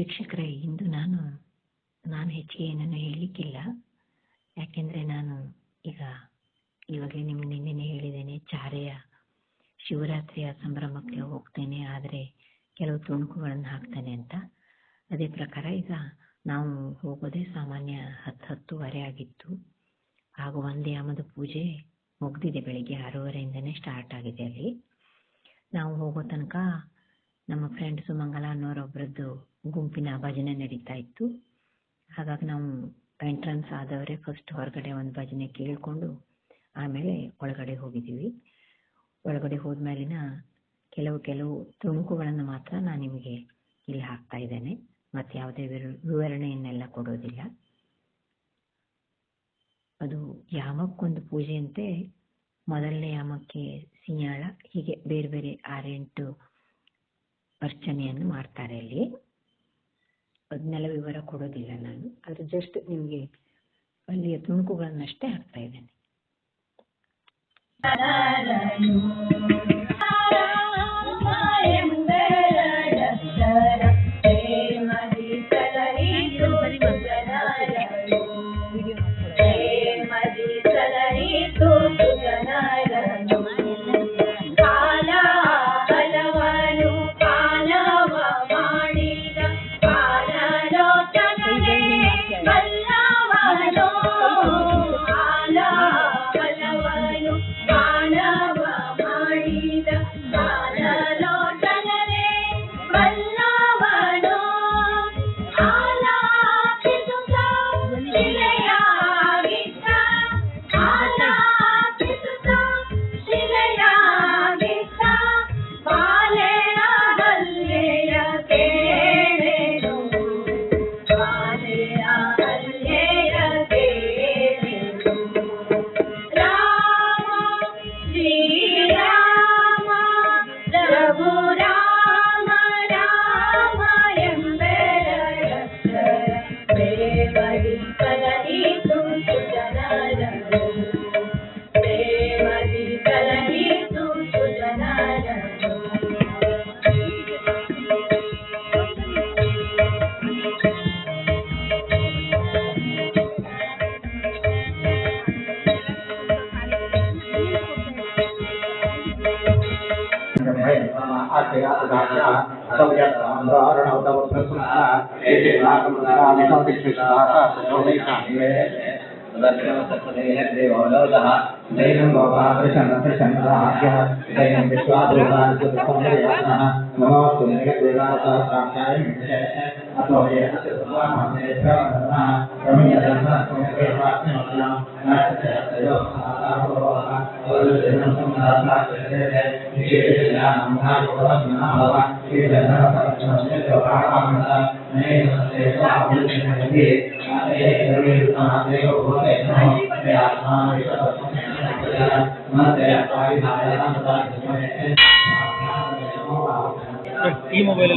ವೀಕ್ಷಕರೇ, ಇಂದು ನಾನು ಹೆಚ್ಚಿಗೆ ಏನನ್ನು ಹೇಳಲಿಕ್ಕಿಲ್ಲ. ಯಾಕೆಂದರೆ ನಾನು ಇವಾಗಲೇ ನಿನ್ನೆನೇ ಹೇಳಿದ್ದೇನೆ, ಚಾರೆಯ ಶಿವರಾತ್ರಿಯ ಸಂಭ್ರಮಕ್ಕೆ ಹೋಗ್ತೇನೆ, ಆದರೆ ಕೆಲವು ತುಣುಕುಗಳನ್ನು ಹಾಕ್ತೇನೆ ಅಂತ. ಅದೇ ಪ್ರಕಾರ ಈಗ ನಾವು ಹೋಗೋದೇ ಸಾಮಾನ್ಯ 10:30 ಆಗಿತ್ತು. ಹಾಗೂ ಒಂದು ಯಾಮದ ಪೂಜೆ ಮುಗ್ದಿದೆ, ಬೆಳಿಗ್ಗೆ 6:30ಇಂದನೇ ಸ್ಟಾರ್ಟ್ ಆಗಿದೆ. ಅಲ್ಲಿ ನಾವು ಹೋಗೋ ತನಕ ನಮ್ಮ ಫ್ರೆಂಡ್ಸು ಮಂಗಲ ಅನ್ನೋರೊಬ್ಬರದ್ದು ಗುಂಪಿನ ಭಜನೆ ನಡೀತಾ ಇತ್ತು. ಹಾಗಾಗಿ ನಾವು ಎಂಟ್ರೆನ್ಸ್ ಆದವರೇ ಫಸ್ಟ್ ಹೊರಗಡೆ ಒಂದು ಭಜನೆ ಕೇಳಿಕೊಂಡು ಆಮೇಲೆ ಒಳಗಡೆ ಹೋಗಿದ್ದೀವಿ. ಒಳಗಡೆ ಹೋದ್ಮೇಲಿನ ಕೆಲವು ತುಣುಕುಗಳನ್ನು ಮಾತ್ರ ನಾನು ನಿಮಗೆ ಇಲ್ಲಿ ಹಾಕ್ತಾ ಇದ್ದೇನೆ, ಮತ್ತು ಯಾವುದೇ ವಿವರಣೆಯನ್ನೆಲ್ಲ ಕೊಡೋದಿಲ್ಲ. ಅದು ಯಾಮಕ್ಕೊಂದು ಪೂಜೆಯಂತೆ. ಮೊದಲನೇ ಯಾಮಕ್ಕೆ ಸಿಂಯಾಳ, ಹೀಗೆ ಬೇರೆ ಬೇರೆ 6-8 ಅರ್ಚನೆಯನ್ನು ಮಾಡ್ತಾರೆ ಅಲ್ಲಿ. ಅದನ್ನೆಲ್ಲ ವಿವರ ಕೊಡೋದಿಲ್ಲ ನಾನು, ಆದರೆ ಜಸ್ಟ್ ನಿಮಗೆ ಅಲ್ಲಿಯ ತುಣುಕುಗಳನ್ನಷ್ಟೇ ಹಾಕ್ತಾ ಇದ್ದೇನೆ. ಈ ಮೊಬೈಲ್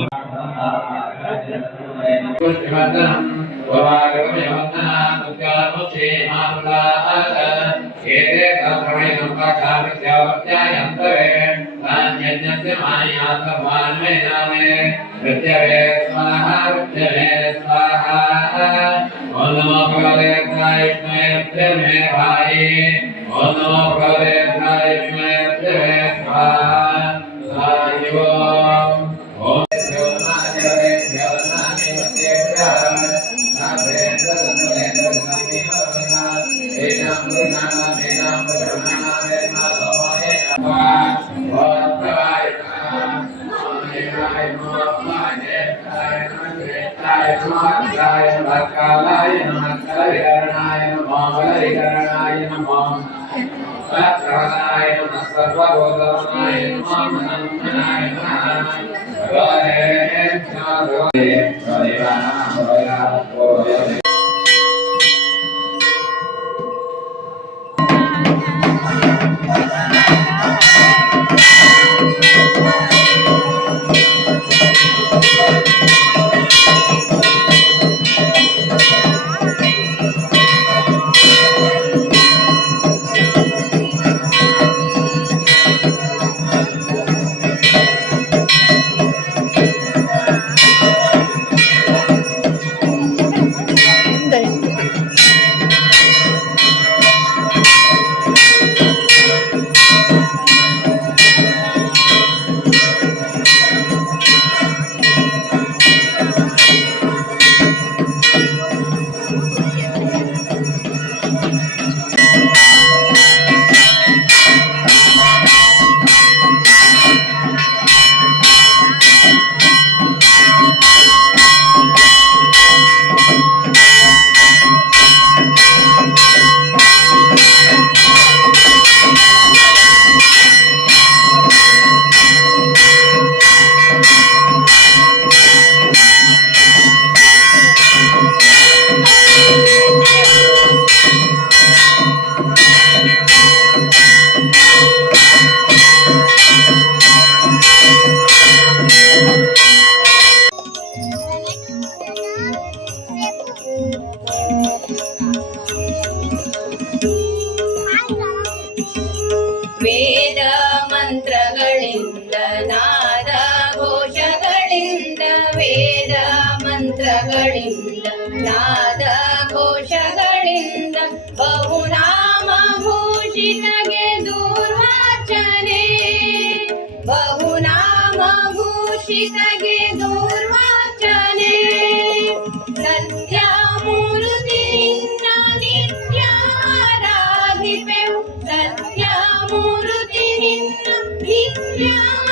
ವೇದ ಮಂತ್ರಗಳಿಂದ ನಾದ ಘೋಷಗಳಿಂದ ವೇದ ಮಂತ್ರಗಳಿಂದ ನಾದ ಘೋಷಗಳಿಂದ ಬಹುನಾಮ ಭೂಷಿತಗೆ ದೂರ್ವಾಚನೆ ಬಹುನಾಮ ಭೂಷಿತಗೆ ದೂರ್ವಾಚನೆ ಸತ್ಯಮೂರ್ತಿಯಿಂದ ನಿತ್ಯ ಆರಾಧಿಪೆವು ಸತ್ಯಮೂರ್ತಿಯಿಂದ ನಿತ್ಯ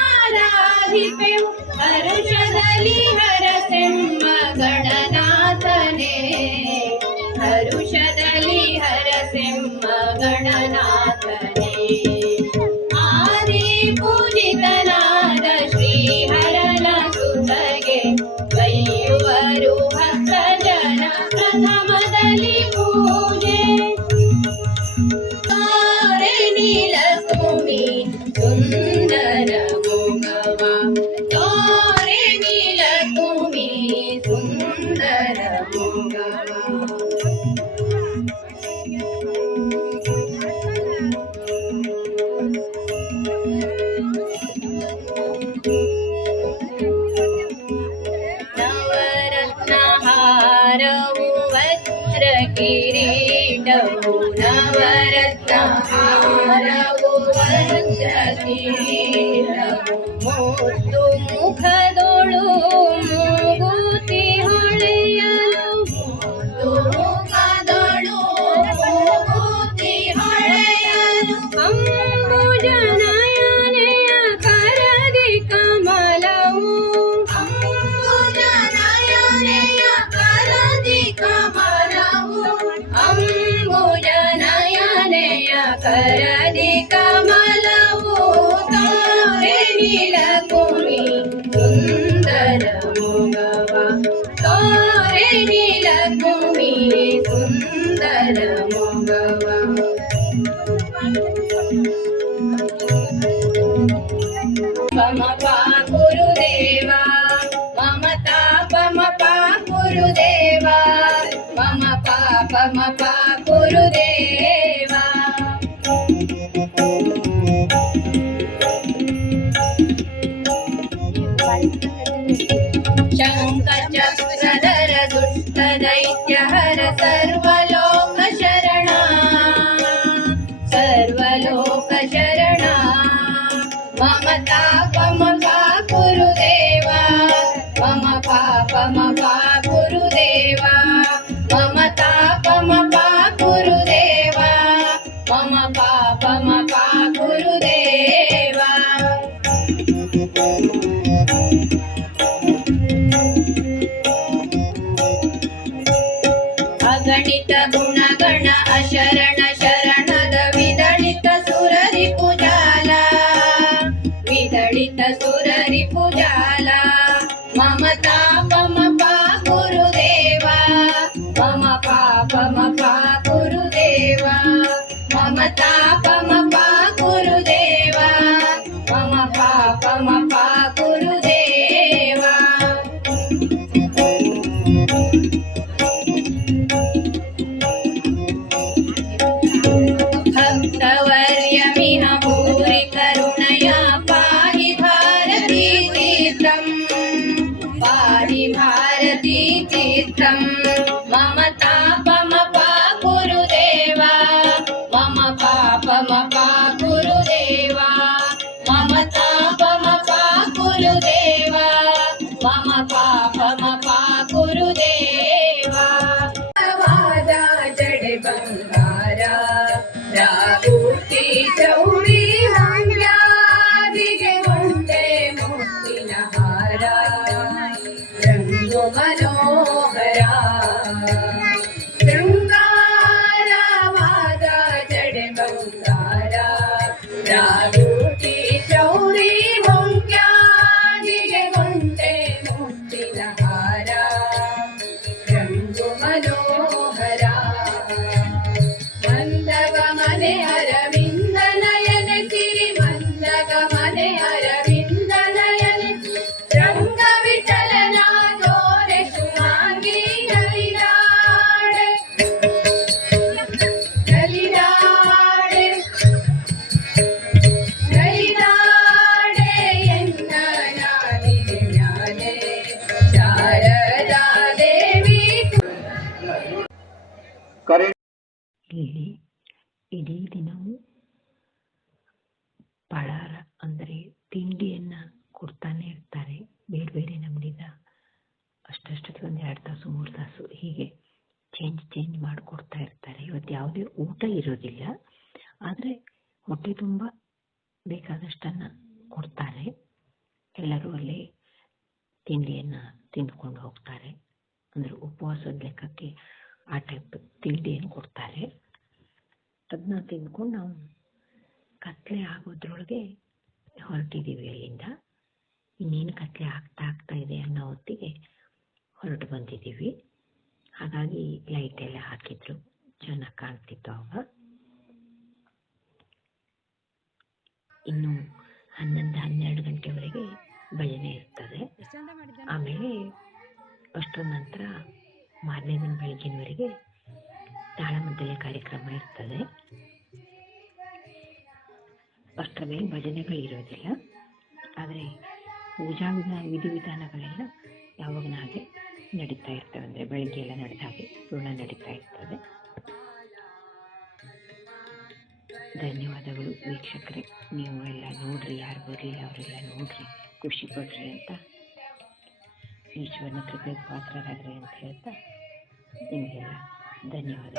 ಆರಾಧಿಪೆವು ಹರುಷದಲ್ಲಿ ಹರಸೆಮ್ಮ ಗಣನಾಥನೇ ಹರುಷದಲ್ಲಿ ಹರಸೆಮ್ಮ ಗಣನಾಥನೇ ಆದಿ ಪೂಜಿತನಾದ ಶ್ರೀಹರನ ಸುತಗೆ ಕೈಯುವರು ಭಕ್ತ ಜನ ಪ್ರಥಮದಲ್ಲಿ ಪೂಜೆ ತಾರೆ ನೀಲಕುಮಿ ಸುಂದರ ಮುಖವ ತಾರೆ ನೀಲಕುಮಿ ಸುಂದರ ಮುಖವ ನವರತ್ನಹಾರವು ವಜ್ರ ಕಿರೀಟವು ನವರತ್ನಹಾರವು ವಜ್ರ ಕಿರೀಟವು ಮುತ್ತು ಮುಖದೊಳು ಮೂಗುತಿ ಹೊಳೆಯಲು ಮುತ್ತು ಮುಖದೊಳು ಮೂಗುತಿ ಹೊಳೆಯಲು ಅಂಬುಜನಯನೆಯ ಕರದಿ ಕಮಲವು ಅಂಬುಜನಯನೆಯ ಕರದಿ ಕಮಲವು ಅಂಬುಜನಯನೆಯ ಕರದಿ ಕಮಲವು ತಾರೆ ನೀಲಕುಮಿ ಸುಂದರ ಮುಖವ ತಾರೆ ನೀಲಕುಮಿ ಸುಂದರ ಮುಖವ ಮಮತಾ ಗುರುದೇವ ಮಮತಾ ಪಮಪ ಗುರುದೇವ ಮಮ ಪಾಪಮಪ ಗುರುದೇವ ಶಂಖಚಕ್ರಧರ ದುಷ್ಟ ದೈತ್ಯ ಹರ ಸರ್ವಲೋಕ ಶರಣ ಸರ್ವಲೋಕ ಶರಣ ಮಮತಾ ಪಮಪ ಗುರುದೇವ ಮಮ ಪಾಪಮಪ ಗುರುದೇವ ಮಮತಾ ಪಮಪ ಗುರುದೇವ ಮಮ ಪಾಪಮಪ ಗುರುದೇವ ಅಗಣಿತ ಗುಣಗಣ ಅಶರಣ ಶರಣದ ವಿದಳಿತ ಸುರರಿ ಪೂಜಾಲ ವಿದಳಿತ ಸುರರಿ ಪೂಜಾಲ ಮಮತಾ ಪಮಪ ಗುರುದೇವ ಮಮ ಪಾಪಮಪ ಗುರುದೇವ ಮಮತಾ ಪಮಪ ಗುರುದೇವ ಮಮ ಪಾಪಮಪ ಗುರುದೇವ ಭಕ್ತವರ್ಯಮಿಹ ಭೂರಿ ಕರುಣಯ ಪಾಹಿ ಭಾರತೀ ತೀರ್ಥಂ ಪಾಹಿ ಭಾರತೀ ತೀರ್ಥಂ ಮಮತಾ ಪಮಪ ಗುರುದೇವ ಮಮ ಪಾಪಮಪ ಗುರುದೇವ ಮಮತಾ ಪಮಪ ಗುರುದೇವ ಮಮ ಪಾಪಮಪ ಗುರುದೇವ ವಾದ ಜಡೆ ಬಂಗಾರ ರಾಗೂತಿ ಚೌಡಿ ಮಂಡ್ಯಾದಿಗೆ ಉಂಟೆ ಮುತ್ತಿನ ಹಾರ ರಂಗು ಮನೋಹರ ಶೃಂಗಾರವಾದ ಜಡೆ ಬಂಗಾರ ರಾಗೂತಿ ಚೌಡಿ ಮಂಡ್ಯಾದಿಗೆ ಉಂಟೆ ಮುತ್ತಿನ ಹಾರ ರಂಗು ಮನೋಹರ ಮಂದಗ ಮನೆ ಅರವಿಂದ ನಯನ ಸಿರಿ ಮಂದಗ ಮನೆ ಅರವಿಂದ ನಯನ ರಂಗ ವಿಠಲನ ದೋರೆ ಶುಭಾಂಗಿ ನಲಿದಾಡೆ ನಲಿದಾಡೆ ಫಳಾರ ಅಂದರೆ ತಿಂಡಿಯನ್ನು ಕೊಡ್ತಾನೆ ಇರ್ತಾರೆ. ಬೇರೆ ಬೇರೆ ನಮೂನಿದ ಅಷ್ಟೊತ್ತಿಗೆ ಒಂದು 2 ತಾಸು 3 ತಾಸು ಹೀಗೆ ಚೇಂಜ್ ಮಾಡಿಕೊಡ್ತಾ ಇರ್ತಾರೆ. ಇವತ್ತು ಯಾವುದೇ ಊಟ ಇರೋದಿಲ್ಲ, ಆದರೆ ಹೊಟ್ಟೆ ತುಂಬ ಬೇಕಾದಷ್ಟನ್ನು ಕೊಡ್ತಾರೆ. ಎಲ್ಲರೂ ಅಲ್ಲಿ ತಿಂಡಿಯನ್ನು ತಿಂದ್ಕೊಂಡು ಹೋಗ್ತಾರೆ. ಅಂದರೆ ಉಪವಾಸದ ಲೆಕ್ಕಕ್ಕೆ ಆ ಟೈಪ್ ತಿಂಡಿಯನ್ನು ಕೊಡ್ತಾರೆ. ಅದನ್ನ ತಿಂದ್ಕೊಂಡು ನಾವು ಕತ್ಲೆ ಆಗೋದ್ರೊಳಗೆ ಹೊರಟಿದ್ದೀವಿ ಅಲ್ಲಿಂದ. ಇನ್ನೇನು ಕತ್ಲೆ ಆಗ್ತಾ ಇದೆ ಅನ್ನೋ ಹೊತ್ತಿಗೆ ಹೊರಟು ಬಂದಿದ್ದೀವಿ. ಹಾಗಾಗಿ ಲೈಟ್ ಎಲ್ಲ ಹಾಕಿದ್ರು, ಚೆನ್ನಾಗಿ ಕಾಣ್ತಿತ್ತು. ಅವಾಗ ಇನ್ನು 11-12 ಗಂಟೆವರೆಗೆ ಭಜನೆ ಇರ್ತದೆ. ಆಮೇಲೆ ಅಷ್ಟರ ನಂತರ ಮಾರನೇ ದಿನ ಬೆಳಗ್ಗಿನವರೆಗೆ ತಾಳಮದ್ದಲೆ ಕಾರ್ಯಕ್ರಮ ಇರ್ತದೆ. ಅಷ್ಟರ ಮೇಲೆ ಭಜನೆಗಳಿರೋದಿಲ್ಲ, ಆದರೆ ಪೂಜಾ ವಿಧಿವಿಧಾನಗಳೆಲ್ಲ ಯಾವಾಗನ ಹಾಗೆ ನಡೀತಾ ಇರ್ತವೆ. ಅಂದರೆ ಬೆಳಗ್ಗೆ ಎಲ್ಲ ನಡೆದ ಹಾಗೆ ಪೂರ್ಣ ನಡೀತಾ ಇರ್ತದೆ. ಧನ್ಯವಾದಗಳು ವೀಕ್ಷಕರೇ. ನೀವು ಎಲ್ಲ ನೋಡ್ರಿ, ಯಾರು ಬರಲಿಲ್ಲ ಅವರೆಲ್ಲ ನೋಡ್ರಿ, ಖುಷಿ ಪಡ್ರಿ ಅಂತ ಈಶ್ವರನ ಕೃಪೆಗೆ ಪಾತ್ರರಾಗ್ರಿ ಅಂತ ಹೇಳ್ತಾ ನಿಮಗೆಲ್ಲ ಧನ್ಯವಾದ.